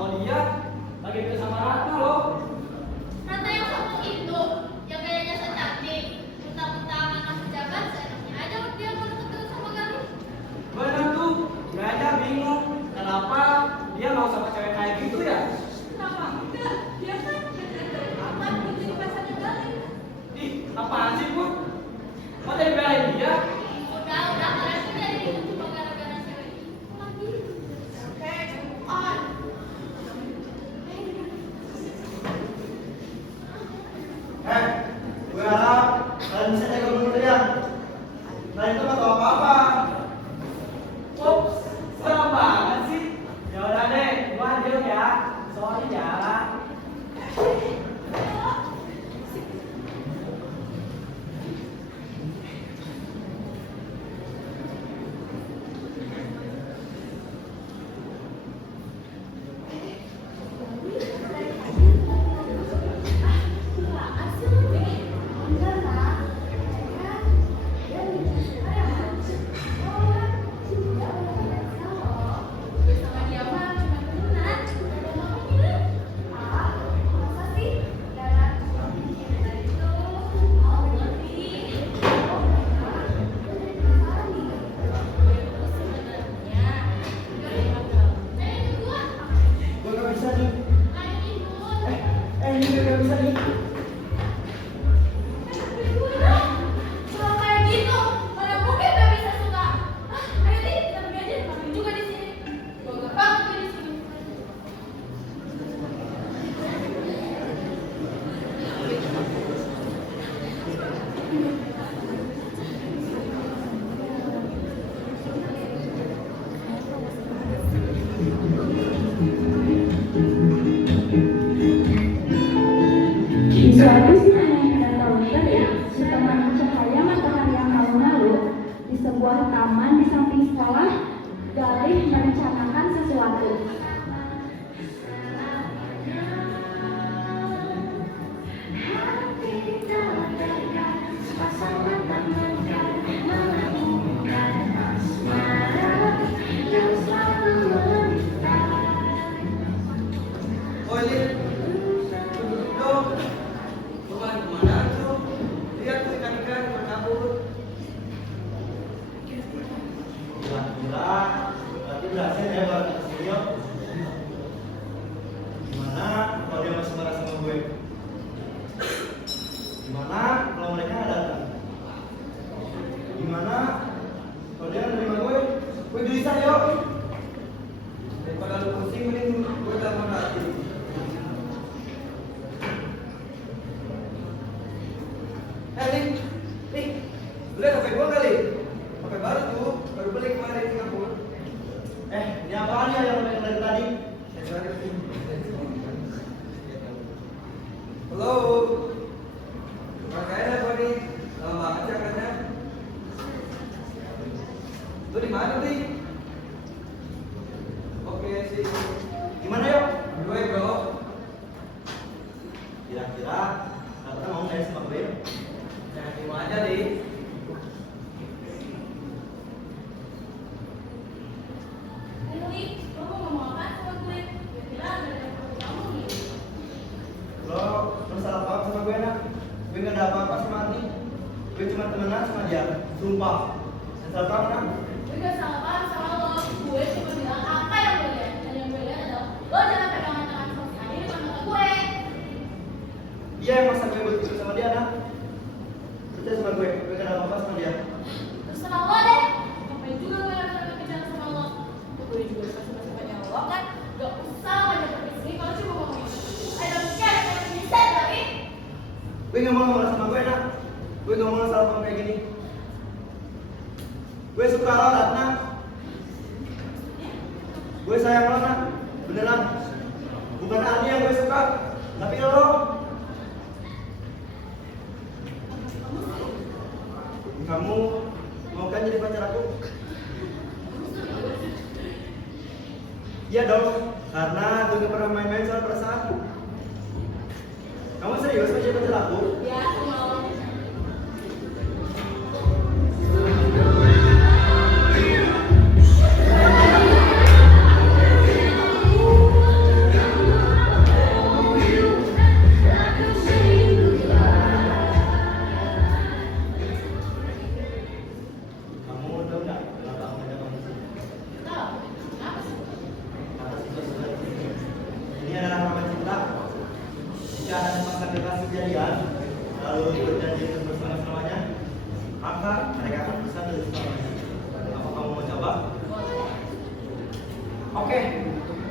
Kalau dia lagi deket sama Ratna loh. Ratna yang sombong itu, yang gayanya so cantik, mentang-mentang anak pejabat, seenaknya aja dia mau deket sama Galuh. Bener tuh, gue aja bingung kenapa dia mau sama cewek kayak gitu ya. Kenapa enggak? Dia kan dari aman jadi pasannya Galuh. Ih, apaan sih Put? Kok jadi belain dia? Udah, kalian tuh jadi itu cuma gara-gara cewek itu lagi. On. Gue harap kalian bisa jaga dulu ya. Kalian itu nggak tahu apa-apa. Ups, serem banget sih. Ya udah deh, gua diem ya. Sorry ya. Gue nggak bisa nih. Ini gue nggak bisa nih. Kalau kayak gitu, mana mungkin gak bisa suka. Ayo deh, kita pergi aja. Kami juga di sini. Gue gak banget di sini. Di suatu siang yang tidak terlalu terik, seteman cahaya matahari yang malu-malu, di sebuah taman di samping sekolah, Galih merencanakan sesuatu. Oh ini. Dong. Kemana tuh? Lihat tuh ikan-ikan berkabut. Gila. Berarti berhasil ya buat kesini yuk. Gimana kalau dia masih marah sama gue? Gimana kalau mereka nggak datang? Gimana kalau dia nggak nerima gue? Gue gelisah yuk. Daripada lu pusing, mending gue telepon lagi. Nih, lu lihat HP gue kali? HP baru tuh, baru beli kemarin di Singapura. Ini apaan ya yang lo pegang dari tadi? Halo, makanya apa nih? Lama banget ya katanya. Lu di mana nih? Oke sih. Gimana yuk? Gue bro. Kira-kira Ratna mau nggak sama gue? Jangan terima aja deh. Ayo nih, lo mau ngomong apa sama gue? Gue kira gak ada yang perlu kamu nih. Lo salah paham sama gue nak. Gue nggak ada apa-apa sama Arni. Gue cuma temenan sama dia. Sumpah. Saya salah paham nak. Gue gak salah paham sama lo. Gue cuma bilang apa yang gue lihat. Dan yang gue lihat adalah lo jangan pegangan tangan sama si Adi di depan mata gue. Dia yang maksa gue buat sama dia nak. Percaya sama gue nggak ada apa-apa sama dia. Terserah lo deh. Ngapain juga gue harus bicara sama lo. Gue juga suka sama lo kan. Gak usah banyak berbisik kalau cuma ngomongin. I don't care what you said lagi. Gue nggak mau ngomong sama gue nak. Gue nggak mau salah paham kayak gini. Gue suka lo Ratna. Gue sayang lo nak. Beneran. Bukan Arni yang gue suka, tapi lo. Kamu mau kan jadi pacar aku? Iya dong, karena gue gak pernah main-main soal perasaan. Kamu serius mau jadi pacar aku? Ya, aku mau. kasih jadian, lalu berjanji untuk bersama-samanya, maka mereka akan bersatu selamanya. Apa kamu mau coba? Oke,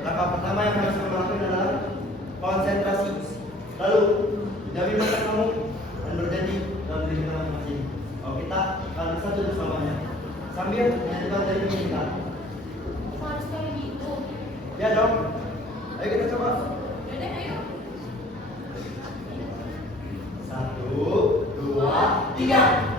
langkah pertama yang harus kamu lakukan adalah konsentrasi. Lalu, jami mata kamu dan berjanji dalam diri kita masing-masing. Kalau kita akan bersatu bersamanya, sambil menyatukan dari kita. Harus kayak gitu. Ya dong, ayo kita coba. Yaudah, ayo. 1, 2, 3.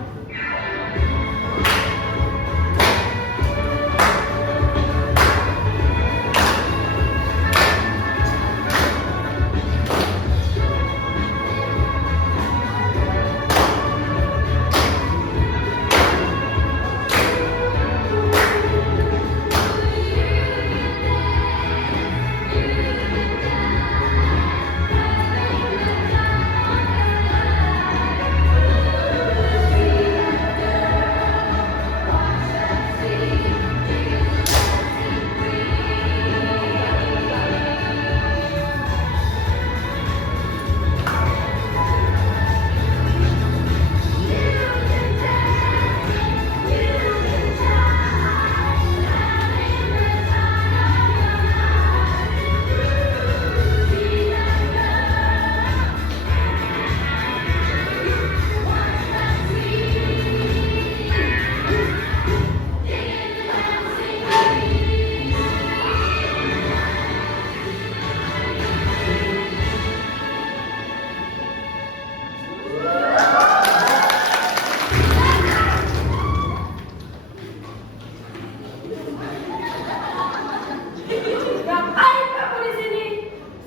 Ngapain kamu di sini?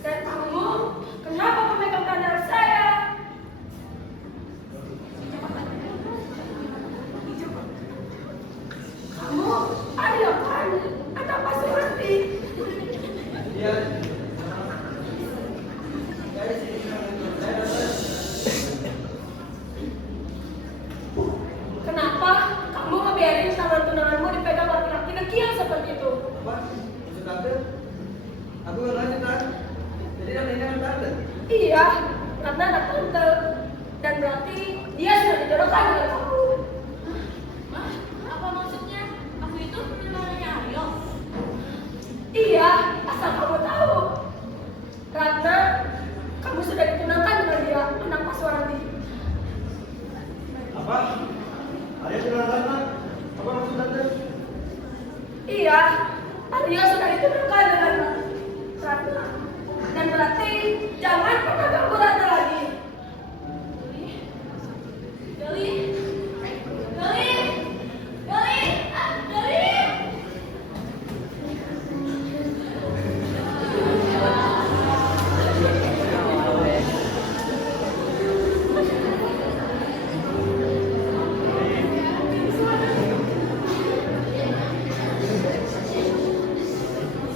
Dan kamu, kenapa memegang tangan saya? Kamu ada kan? Ada Pak Surti? Iya. Kenapa kamu ngebiarin tangan tunanganmu dipegang laki-laki kecil seperti itu? Apa? Maksud tante? Aku nggak nanya tante. Jadi namanya kan tante. Iya, karena anak tante. Dan berarti dia sudah dijodohkan dengan kamu. Mah, apa maksudnya? Aku itu tunangannya Aryo. Iya, asal kamu tahu. Karena kamu sudah ditunangkan dengan dia, anak Pak Suwardi. Apa? Ada tunangan tante? Apa maksud tante? Iya, Aryo sudah ditunangkan dengan Ratna. Dan berarti jangan pernah ganggu Ratna lagi. Gali, Gali, Gali, Gali.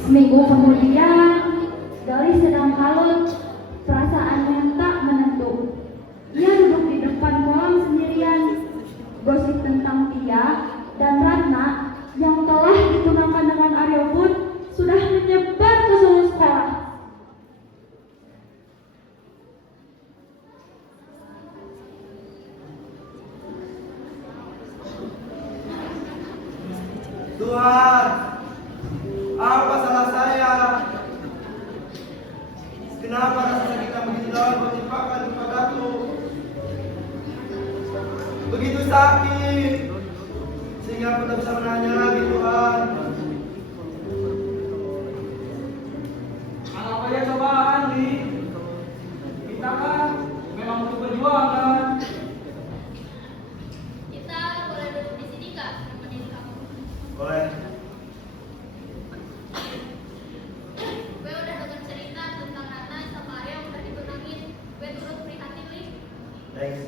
Seminggu kemudian, Gali sedang kalut, perasaannya tak menentu. Ia duduk di depan kolam sendirian. Gosip tentang Tia dan Ratna yang telah ditunangkan dengan Aryo pun sudah menyebar ke seluruh sekolah. Tuhan, apa salah saya? Kenapa rasa sakit yang begitu dalam kau timpakan kepadaku? Begitu sakit, sehingga aku tak bisa menahannya lagi, Tuhan. Apa ya cobaan nih? Kita kan memang untuk berjuang kan? Kita boleh duduk di sini kak, nemenin kamu. Boleh. Gue udah denger cerita tentang Ratna sama Aryo yang udah ditunangin. Gue turut prihatin nih. Thanks.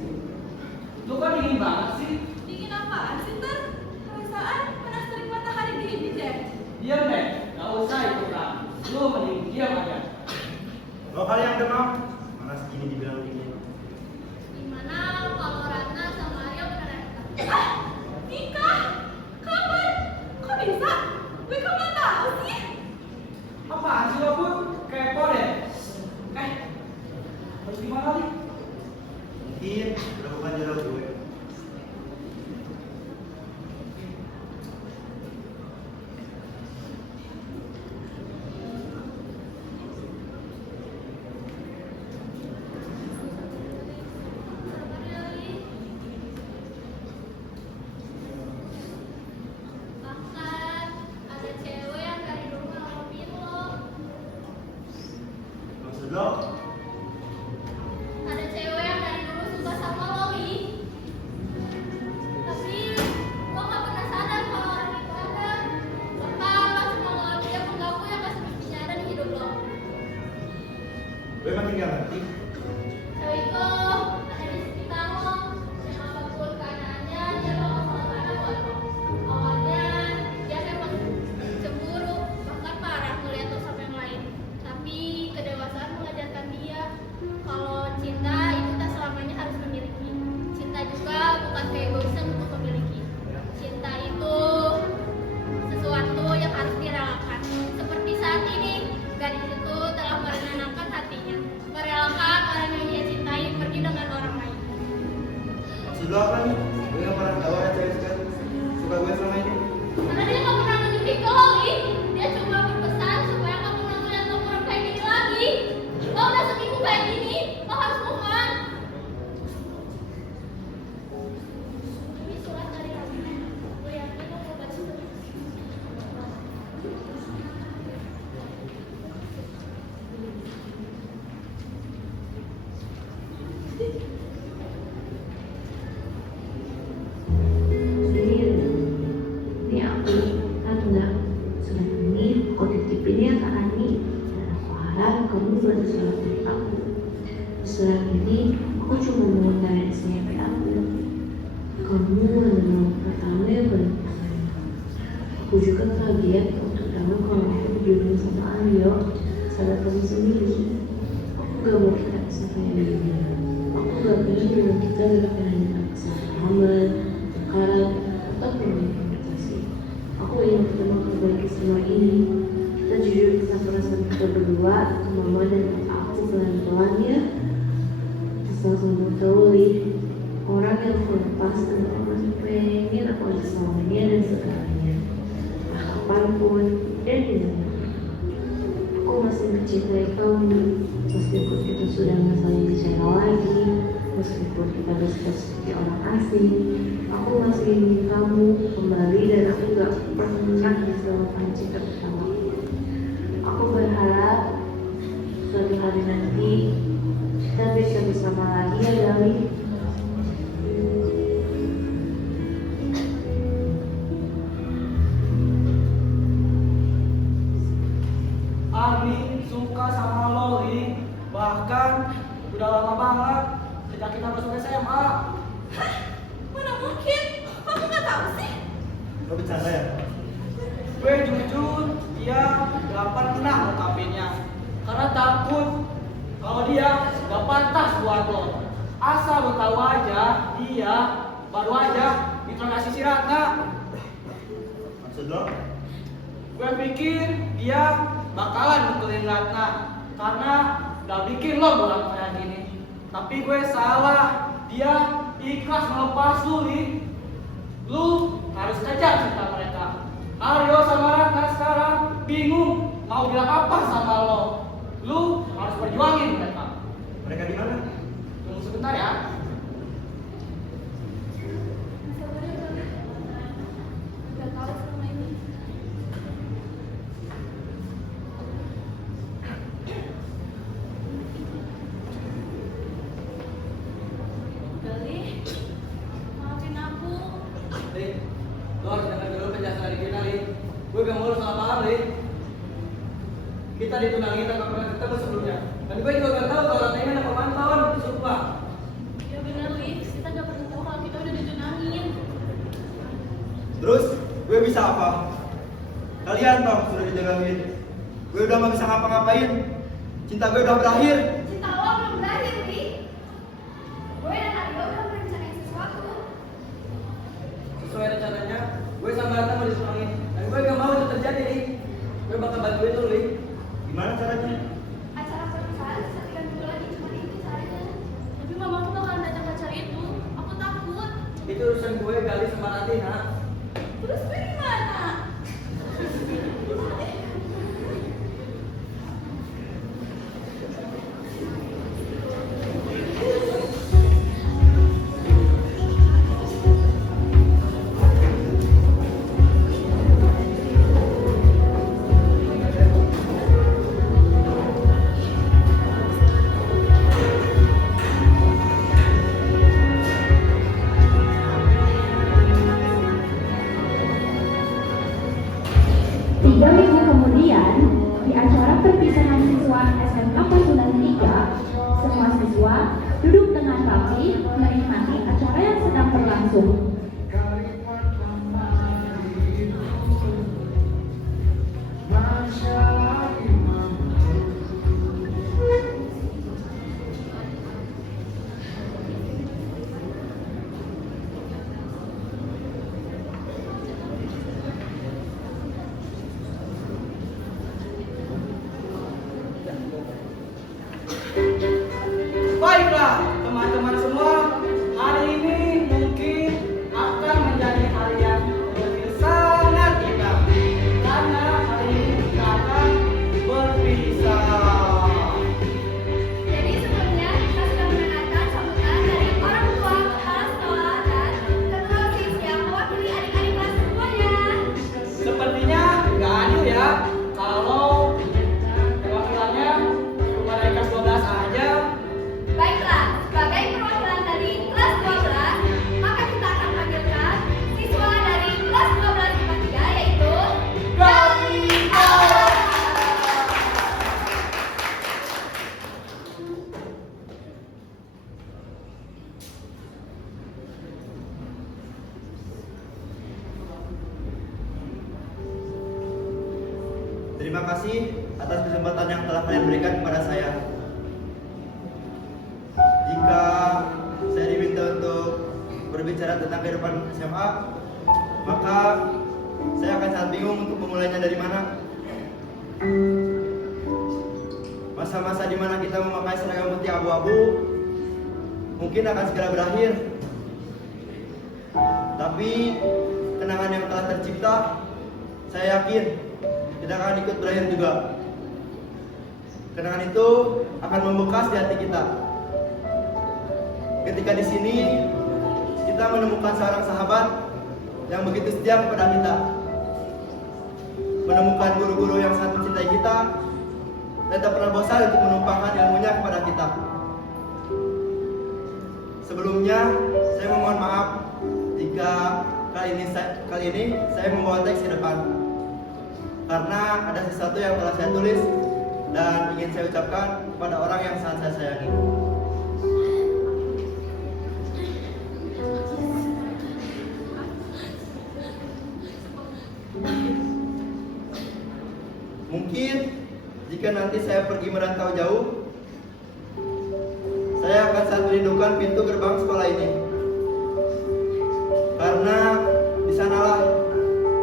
Lu kan dingin banget sih. Dingin apaan sih ntar? Perasaan panas terik matahari gini deh. Diam deh, nggak usah ikutan. Lu mending diam aja. Lokal yang demam, mana segini dibilang dingin. Gimana kalau Ratna sama Aryo beneran nikah? Ah, nikah? Kapan? Kok bisa? Gue kok nggak tahu sih? Apaan sih lo pun? Kepo deh. Harus gimana nih? Sudah. Ada cewek yang dari dulu suka sama lo, Li. Tapi lo gak pernah sadar kalau orang itu ada. Bahkan lo cuma nganggap dia pengganggu yang gak semestinya ada di hidup lo. Gue makin gak ngerti. Cewek itu ada di sekitar lo. Yang apapun keadaannya, dia bakal selalu ada buat lo. Awalnya dia memang cemburu, bahkan parah ngeliat lo sama yang lain. Tapi kedewasaan mengajarkan dia kalau cinta itu tak selamanya harus memiliki. Cinta juga bukan keegoisan untuk memiliki. Cinta itu sesuatu yang harus direlakan. Seperti saat ini, gadis itu telah merelakan hatinya, merelakan orang yang dia cintai pergi dengan orang lain. Maksud lo apa nih? Gue gak pernah tahu ada cewek suka gue selama ini. Karena dia nggak pernah nunjukin ke lo, Li. Dia cuma berpesan supaya kamu nggak ngeliat lo kurang kayak gini lagi. Lo udah seminggu kayak gini, lo harus move on. Ini surat dari Ramina. Gue yakin lo mau baca terus. Ini aku Tanda. Surat ini aku titipin ya ke Ani, dan aku harap kamu baca surat dari aku. Di surat ini aku cuma mau tanya SMP aku. Kamu adalah pertama yang berpasangan. Aku juga kaget waktu tahu kalau aku dijodohin sama Aryo, sahabat kamu sendiri. Aku gak mau kita bisa kayak gini. Aku gak pengen dengan kita berakhir hanya dalam kesalahpahaman, tengkaran, atau komunikasi. Aku ingin kita memperbaiki semua ini. Kita jujur kisah perasaan kita berdua ke mama dan aku pelan-pelan ya. Asal kamu tahu, Li, orang yang aku lepas dan aku masih pengen aku ada selamanya dan segalanya. Nah, kapanpun dan dimana. Aku masih mencintai kamu, meskipun kita sudah gak saling bicara lagi, meskipun kita bersikap seperti orang asing. Aku masih ingin kamu kembali dan aku gak pernah bisa lupakan cinta pertama. Aku berharap suatu hari nanti kita bisa bersama lagi ya, Gali. Ani suka sama lo, Li. Bahkan udah lama banget sejak kita masuk SMA. Hah? Mana mungkin? Kamu nggak tahu sih? Lo bercanda ya? Gue jujur, dia gak pernah ngungkapinnya karena takut kalau dia gak pantas buat lo. Asal lo tahu aja, dia baru aja ditronasi si Raka. Maksud lo? Gue pikir dia bakalan mukulin Ratna karena udah bikin lo bulan kayak gini. Tapi gue salah, dia ikhlas melepas lu, Li. Lu harus kejar cinta mereka. Aryo sama Ratna sekarang bingung mau bilang apa sama lo. Lu harus perjuangin mereka. Mereka di mana? Tunggu sebentar ya. Udah tahu selama ini. Gali, maafin aku. Li, lo harus dengar dulu penjelasan dari kita, Li. Gue gak mau lo salah paham, Li. Kita ditunangi tanpa pernah ketemu sebelumnya. Dan gue juga gak tahu kalau Ratna ini ada pemantauan, sumpah. Ya benar, Li. Kita gak pernah tahu kalau kita udah ditunangin. Terus, gue bisa apa? Kalian toh sudah dijagain. Gue udah gak bisa ngapa-ngapain. Cinta gue udah berakhir. Cinta lo belum berakhir, Li. Gue dan Aryo udah merencanain sesuatu. Sesuai rencananya, gue sama Ratna mau ditunangin. Dan gue gak mau itu terjadi, Li. Gue bakal bantuin lo, Li. Gimana caranya? Acara pernikahan bisa 3 minggu lagi, cuma itu caranya. Tapi mamaku bakalan datang ke acara itu. Aku takut. Itu urusan gue, Gali sama Ratina. Terus gue gimana? Baiklah, teman-teman semua, hari ini mungkin akan menjadi hari yang sangat indah karena hari ini kita akan berpisah. Jadi sebelumnya kita sudah mendengarkan sambutan dari orang tua, kepala sekolah, dan ketua OSIS yang mewakili adik-adik kelas semuanya. Sepertinya nggak adil ya kalau perwakilannya kepada kelas 12 aja. Baiklah, sebagai perwakilan dari kelas 12, maka kita akan panggilkan siswa dari kelas 12 IPA 3 yaitu Galita. Terima kasih atas kesempatan yang telah kalian berikan kepada saya. Jika saya diminta untuk berbicara tentang kehidupan SMA, maka saya akan sangat bingung untuk memulainya dari mana. Masa-masa di mana kita memakai seragam putih abu-abu mungkin akan segera berakhir. Tapi kenangan yang telah tercipta, saya yakin tidak akan ikut berakhir juga. Kenangan itu akan membekas di hati kita. Ketika di sini kita menemukan seorang sahabat yang begitu setia kepada kita, menemukan guru-guru yang sangat mencintai kita dan tak pernah bosan untuk menumpahkan ilmunya kepada kita. Sebelumnya, saya memohon maaf jika kali ini saya membawa teks ke depan, karena ada sesuatu yang telah saya tulis dan ingin saya ucapkan kepada orang yang sangat saya sayangi. Mungkin jika nanti saya pergi merantau jauh, saya akan sangat merindukan pintu gerbang sekolah ini, karena di sanalah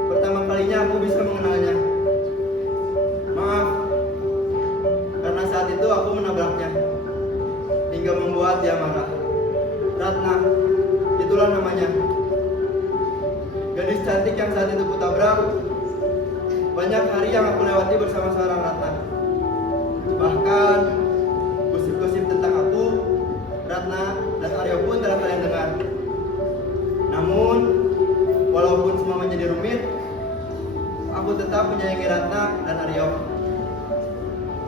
pertama kalinya aku bisa mengenalnya. Maaf, karena saat itu aku menabraknya hingga membuat dia marah. Ratna, itulah namanya. Gadis cantik yang saat itu kutabrak. Banyak hari yang aku lewati bersama seorang Ratna. Bahkan gosip-gosip tentang aku, Ratna, dan Aryo pun telah kalian dengar. Namun, walaupun semua menjadi rumit, aku tetap menyayangi Ratna dan Aryo.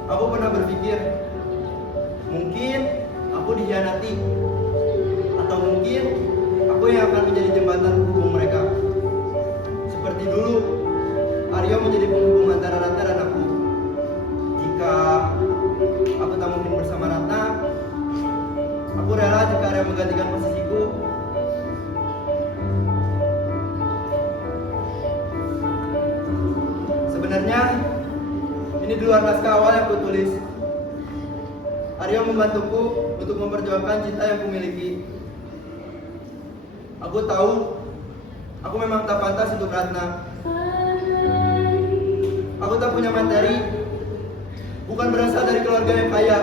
Aku pernah berpikir, mungkin aku dikhianati, atau mungkin aku yang akan menjadi jembatan penghubung mereka. Seperti dulu, Aryo menjadi penghubung antara Ratna dan aku. Jika aku tak mungkin bersama Ratna, aku rela jika Aryo menggantikan posisiku. Sebenarnya, ini di luar naskah awal yang kutulis. Aryo membantuku untuk memperjuangkan cinta yang kumiliki. Aku tahu, aku memang tak pantas untuk Ratna. Aku tak punya materi, bukan berasal dari keluarga yang kaya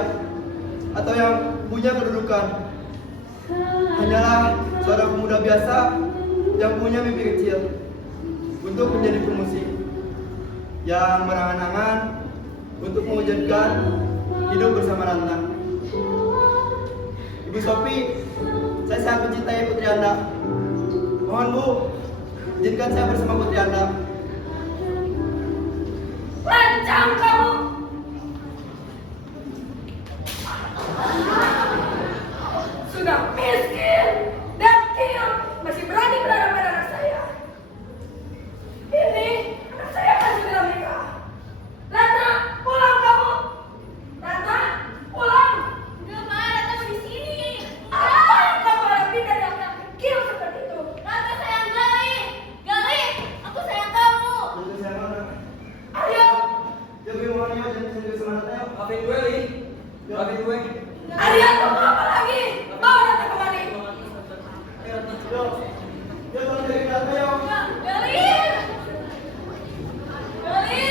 atau yang punya kedudukan. Hanyalah seorang pemuda biasa yang punya mimpi kecil untuk menjadi pemusik, yang berangan-angan untuk mewujudkan hidup bersama Ratna. Ibu Sophie, saya sangat mencintai putri Anda. Mohon Bu, izinkan saya bersama putri Anda. Lancang kamu! Sudah miskin dan kiam, masih berani berhadapan pada anak saya. Ini anak saya akan segera menikah. Ratna, pulang kamu! Ratna, pulang! Enggak, Ma, Ratna mau di sini. Apa yang kamu harapin dari anak kecil seperti itu? Ratna sayang Gali. Gali, aku sayang kamu. Untuk saya mana? Ayo, Ya gue mohon ya, jangan sendiri semangat ayo. Maafin gue, Li. Maafin gue. Arya, kamu apa lagi? Bawa Ratna kemari. Yo, yo tolong dari Ratna yo. Gali. Gali.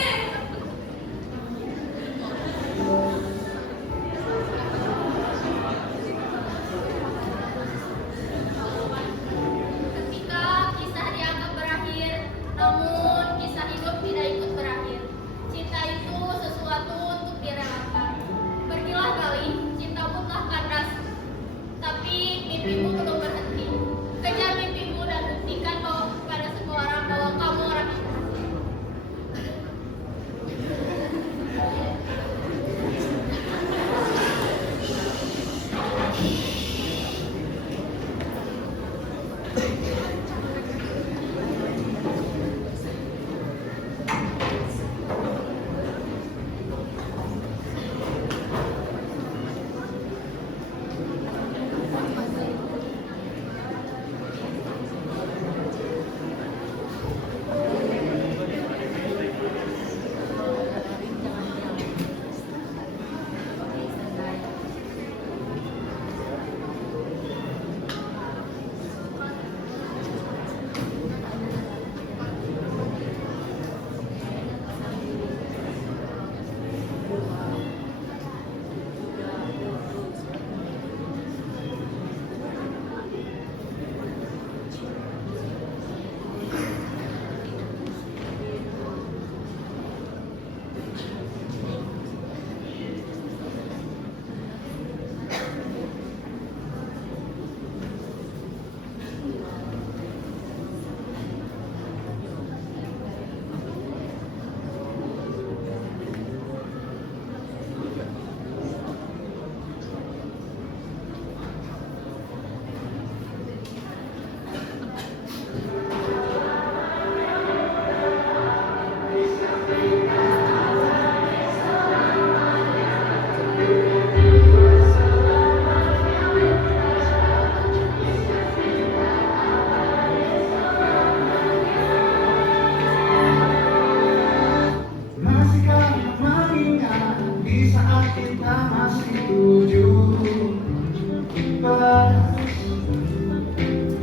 kita masih 17.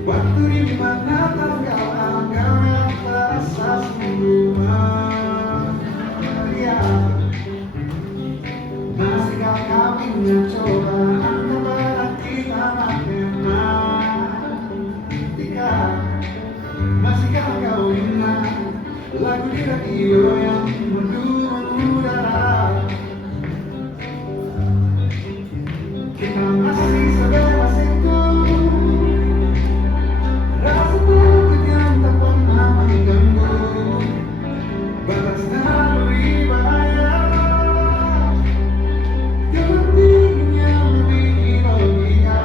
Waktu di mana tanggal-tanggalnya terasa sungguh meriah. Masihkah kau ingat cobaan kepada kita matematika? Masihkah kau ingat lagu di radio yang merdu mengudara? Kita masih sebebas itu. Rasa takut yang tak pernah mengganggu. Batas naluri bahaya. Kepentingan yang lebih logika.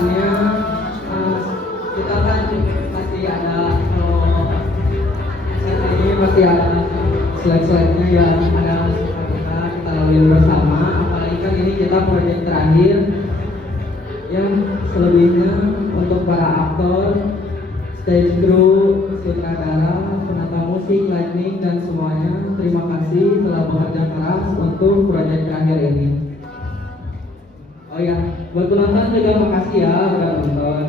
kedepannya kita kan pasti ada ini pasti ada slide-slide-nya yang ada kita lalui bersama. Apalagi kan ini kita proyek terakhir yang selebihnya untuk para aktor, stage crew, sutradara, penata musik, lighting dan semuanya. Terima kasih telah bekerja keras untuk proyek terakhir ini. Oh ya, buat penonton juga makasih ya udah nonton.